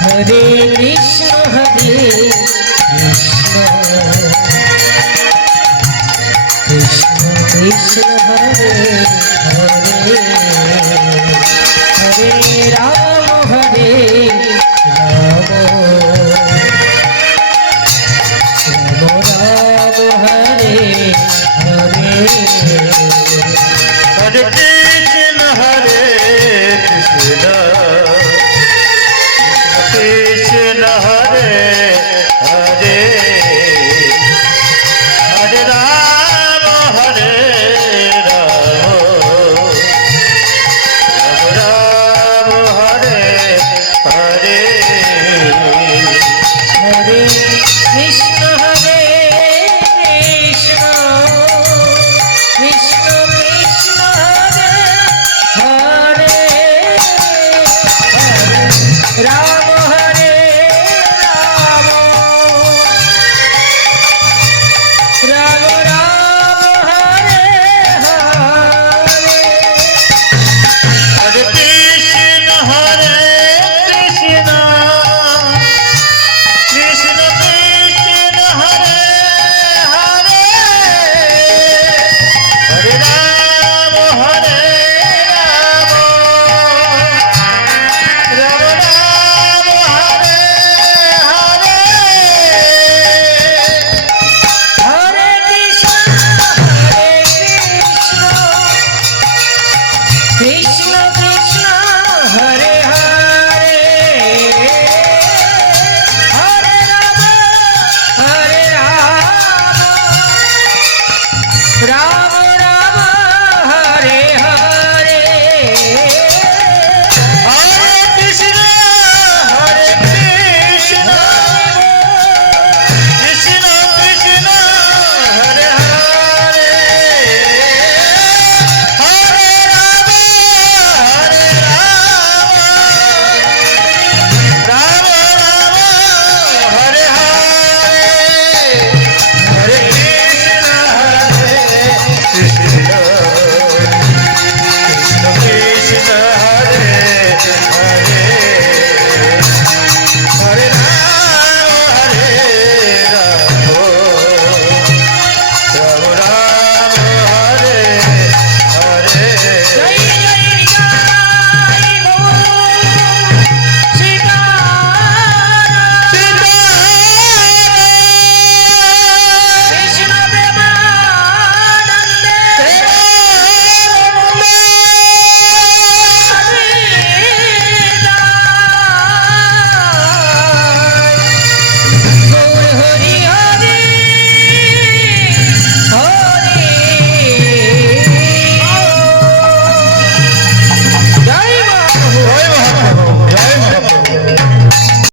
Hare Krishna Krishna Krishna Hare Hare Hare Ram Ram Ram Hare Hare Hare Krishna Hare Krishna Krishna Hare Hare Hare Ram Ram Hare Hare Hare Krishna Krishna Krishna Krishna Hare Hare Hare Ram